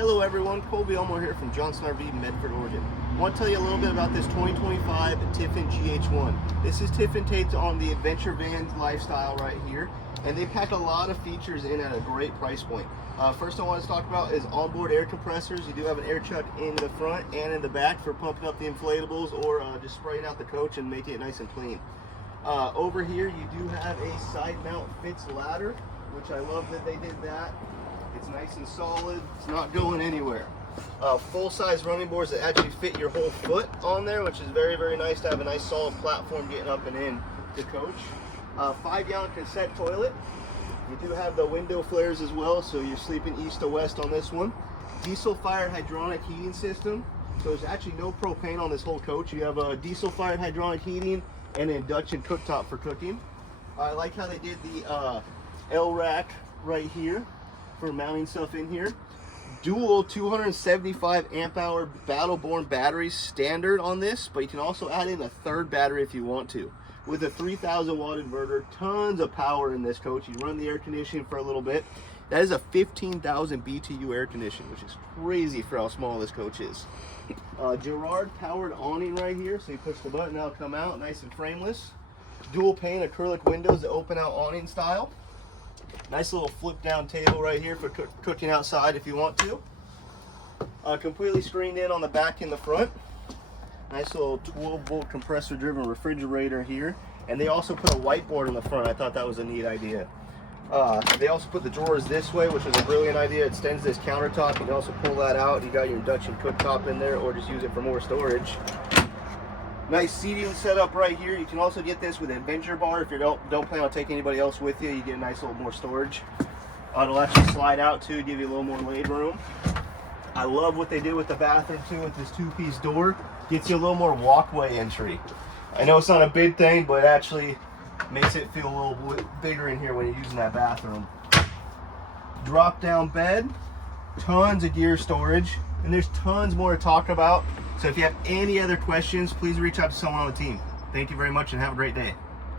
Hello everyone, Colby Elmore here from Johnson RV, Medford, Oregon. I want to tell you a little bit about this 2025 Tiffin GH1. This is Tiffin takes on the adventure van lifestyle right here, and they pack a lot of features in at a great price point. First I want to talk about is onboard air compressors. You do have an air chuck in the front and in the back for pumping up the inflatables or just spraying out the coach and making it nice and clean. Over here you do have a side mount fixed ladder, which I love that they did that. It's nice and solid, it's not going anywhere. Full-size running boards that actually fit your whole foot on there, which is very, very nice to have a nice solid platform getting up and in the coach. 5-gallon cassette toilet. You do have the window flares as well, so you're sleeping east to west on this one. Diesel-fired hydronic heating system. So there's actually no propane on this whole coach. You have a diesel-fired hydronic heating and an induction cooktop for cooking. I like how they did the L rack right here for mounting stuff in here. Dual 275 amp hour Battle-Born batteries standard on this, but you can also add in a third battery if you want to. With a 3,000 watt inverter, tons of power in this coach. You run the air conditioning for a little bit. That is a 15,000 BTU air conditioning, which is crazy for how small this coach is. Girard powered awning right here, so you push the button, that'll come out nice and frameless. Dual pane acrylic windows that open out awning style. Nice little flip down table right here for cooking outside if you want to. Completely screened in on the back and the front. Nice little 12-volt compressor driven refrigerator here. And they also put a whiteboard in the front. I thought that was a neat idea. They also put the drawers this way, which was a brilliant idea. It extends this countertop. You can also pull that out. You got your induction cooktop in there, or just use it for more storage. Nice seating setup right here. You can also get this with an adventure bar if you don't plan on taking anybody else with you. You get a nice little more storage. It'll actually slide out too, give you a little more leg room. I love what they did with the bathroom too, with this two-piece door. Gets you a little more walkway entry. I know it's not a big thing, but it actually makes it feel a little bit bigger in here when you're using that bathroom. Drop-down bed, tons of gear storage, and there's tons more to talk about. So if you have any other questions, please reach out to someone on the team. Thank you very much and have a great day.